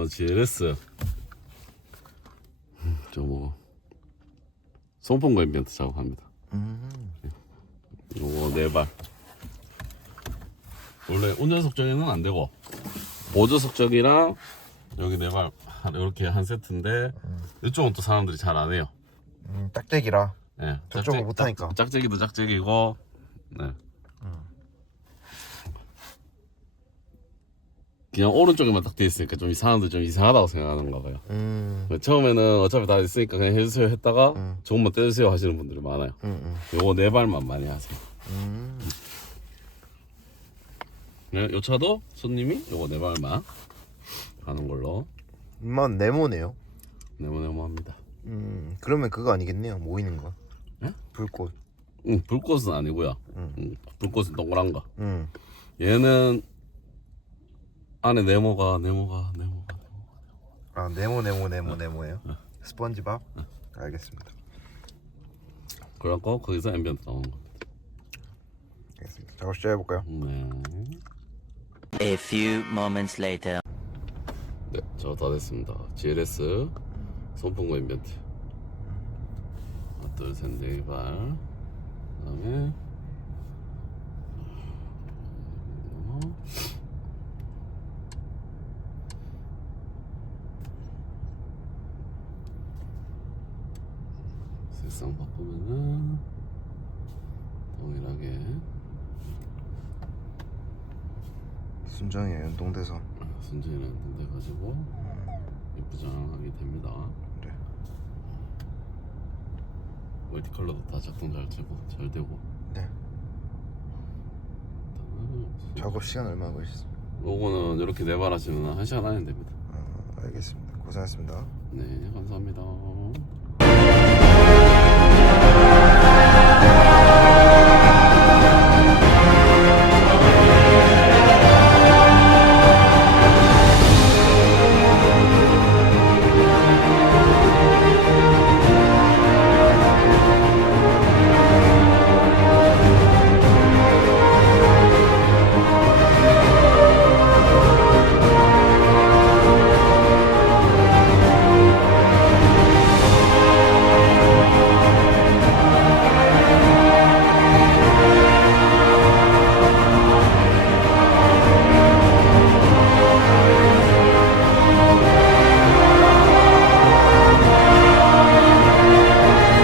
이번 GLS 저 뭐 송풍거 인벤트 작업합니다. 음. 요거 네 발 원래 운전석 쪽에는 안 되고 보조석 쪽이랑 여기 네 발 이렇게 한 세트인데 이쪽은 또 사람들이 잘 안 해요. 음, 딱대기라. 예, 저쪽은 못하니까. 짝- 짝짝이도 짝짝이고 네. 그냥 오른쪽에만 딱 돼 있으니까 좀 사람들 좀 이상하다고 생각하는가 봐요. 음. 처음에는 어차피 다 있으니까 그냥 해주세요 했다가 음. 조금만 떼주세요 하시는 분들이 많아요. 음. 음. 요거 네 발만 많이 하세요. 음. 네, 요 차도 손님이 요거 네 발만 하는 걸로 이만 네모네요. 네모네모합니다. 음. 그러면 그거 아니겠네요. 모이는 거. 예? 불꽃. 응, 불꽃은 아니고요. 음. 응, 불꽃은 동그란 거. 음. 얘는 안에 네모가 네모가 네모가 아 네모 네모 네모 네모예요. 스펀지밥. 알겠습니다. 그래갖고 거기서 앰비언트 나오는 거. 알겠습니다. 작업 시작해볼까요? 네. A few moments later. 네, 저 다 됐습니다. GLS 손풍구 앰비언트. 하나, 둘, 셋, 네 발. 그다음에 어, 색상 바꾸면은 동일하게 순정에 연동돼서. 순전이라는 데 가지고 예쁘장하게 됩니다. 네. 멀티컬러도 다 작동 잘 되고 잘 되고. 네. 일단은 작업 시간 얼마나 걸리셨습니까? 요거는 이렇게 네발 하시면 한 시간 안에 됩니다. 아, 알겠습니다. 고생하셨습니다. 네, 감사합니다.